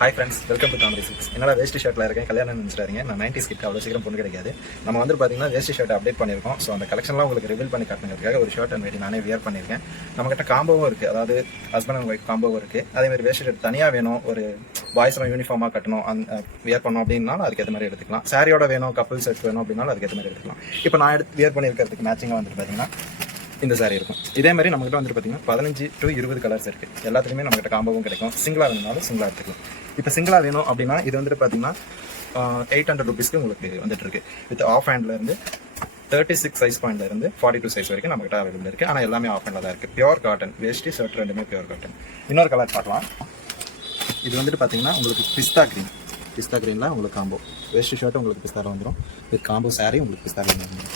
Hi friends, welcome to Thamarai silks. என்னடா waste ஷர்ட்டில் இருக்கேன், கல்யாணம் நினச்சிடாதீங்க. நான் 90s கிட்ட அவ்வளோ சீக்கிரம் பொண்ணு கிடைக்காது. நம்ம வந்து பார்த்தீங்கன்னா வேஸ்ட் ஷர்ட் அப்டேட் பண்ணியிருக்கோம். ஸோ அந்த கலெக்ஷன்லாம் உங்களுக்கு ரிவீல் பண்ணி காட்டுறதுக்காக ஒரு ஷர்ட் அண்ட் நானே வியர் பண்ணியிருக்கேன். நம்மகிட்ட காம்போவும் இருக்குது, அதாவது ஹஸ்பண்ட் அண்ட் ஒய்ஃப் காம்போவும் இருக்குது. அதேமாதிரி வேஸ்ட் ஷர்ட் தனியாக வேணும், ஒரு பாய்ஸ்லாம் யூனிஃபார்மாக கட்டணும், வியர் பண்ணணும் அப்படின்னாலும் அதுக்கேற்ற மாதிரி எடுத்துக்கலாம். சாரியோட வேணும், கப்பல் செட் வேணும் அப்படின்னாலும் அதுக்கேற்ற மாதிரி எடுத்துக்கலாம். இப்போ நான் வியர் பண்ணியிருக்கிறதுக்கு மேட்சிங்காக வந்துட்டு பார்த்தீங்கன்னா இந்த சாரி இருக்கும். இதே மாதிரி நம்மகிட்ட வந்துட்டு பார்த்தீங்கன்னா 15 to 20 கலர்ஸ் இருக்குது. எல்லாத்துலேயுமே நம்மகிட்ட காம்போவும் கிடைக்கும். சிங்கிளாக வேணும்னாலும் சிங்கிளாக எடுத்துக்கலாம். இப்போ சிங்கிளாக வேணும் அப்படின்னா இது வந்துட்டு பார்த்தீங்கன்னா 800 rupeesக்கு உங்களுக்கு வந்துட்டு இருக்கு. வித் ஆஃப் ஹேண்ட்லேருந்து 36 சைஸ் பாயிண்ட்லேருந்து 42 சைஸ் வரைக்கும் நம்மகிட்ட அவைலபிள் இருக்குது. ஆனால் எல்லாமே ஆஃப் ஹேண்டில் தான் இருக்குது. பியூர் காட்டன் வேஷ்டி ஷர்ட் ரெண்டுமே பியூர் காட்டன். இன்னொரு கலர் பார்க்கலாம். இது வந்துட்டு பார்த்தீங்கன்னா உங்களுக்கு பிஸ்தா க்ரீனில் உங்களுக்கு காம்போ வேஷ்டி ஷர்ட் உங்களுக்கு பிஸ்தாவில் வந்துடும். வித் காம்போ சாரி உங்களுக்கு பிஸ்தா க்ரீன் வந்துடும்.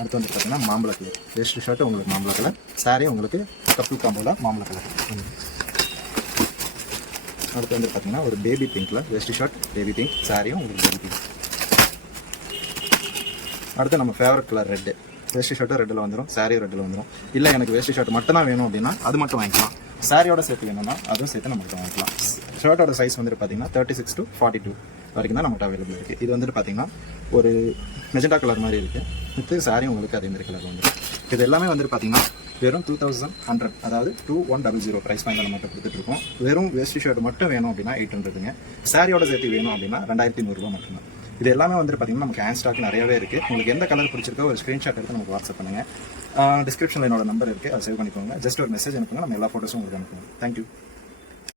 அடுத்து வந்து பார்த்தீங்கன்னா மாம்பழ கலர் வேஸ்ட் ஷர்ட்டு உங்களுக்கு மாம்பழ கலர், சாரி உங்களுக்கு கப்புள் காம்போவில் மாம்பழ கலர். அடுத்து வந்து பார்த்தீங்கன்னா ஒரு பேபி பிங்க்கில் வேஸ்ட் ஷர்ட் பேபி பிங்க், சாரியும் உங்களுக்கு பேபி பிங்க். அடுத்து நம்ம ஃபேவரட் கலர் ரெட்டு, வேஸ்ட் ஷர்ட்டும் ரெட்டில் வந்துடும், சாரியும் ரெட்டில் வந்துடும். இல்லை எனக்கு வேஸ்ட் ஷர்ட் மட்டும் தான் வேணும் அப்படின்னா அது மட்டும் வாங்கிக்கலாம். சாரியோட சேர்த்து வேணும்னா அதுவும் சேர்த்து நம்மகிட்ட வாங்கிக்கலாம். ஷர்ட்டோட சைஸ் வந்துட்டு பார்த்தீங்கன்னா 36 to 42 வரைக்கும் தான் நம்மகிட்ட அவைலபிள் இருக்குது. இது வந்துட்டு பார்த்தீங்கன்னா ஒரு மெஜெண்டா கலர் மாதிரி இருக்குது. வித்து சாரி உங்களுக்கு அதே மாதிரி கலர் வந்துடும். இது எல்லாமே வந்துட்டு பார்த்தீங்கன்னா வெறும் 2100, அதாவது 2100 ப்ரைஸ் பாயிண்ட் நம்மகிட்ட கொடுத்துட்ருக்கோம். வெறும் வேஸ்ட் ஷர்ட் மட்டும் வேணும் அப்படின்னா 800ங்க. சாரியோட சேர்த்து வேணும் அப்படின்னா 2100 மட்டும்தான். இது எல்லாமே வந்துட்டு பார்த்தீங்கன்னா நமக்கு ஹேண்ட் ஸ்டாக் நிறையவே இருக்குது. உங்களுக்கு எந்த கலர் பிடிச்சிருக்கோ ஒரு ஸ்க்ரீன்ஷாட் எடுத்து நமக்கு வாட்ஸ்அப் பண்ணுங்கள். டிஸ்கிரிப்ஷனில் என்னோட நம்பர் இருக்குது, அதை சேவ் பண்ணிக்கோங்க. ஜஸ்ட் ஒரு மெசேஜ் அனுப்புங்க, நம்ம எல்லா ஃபோட்டோஸும் உங்களுக்கு அனுப்புவோம். தேங்க்யூ.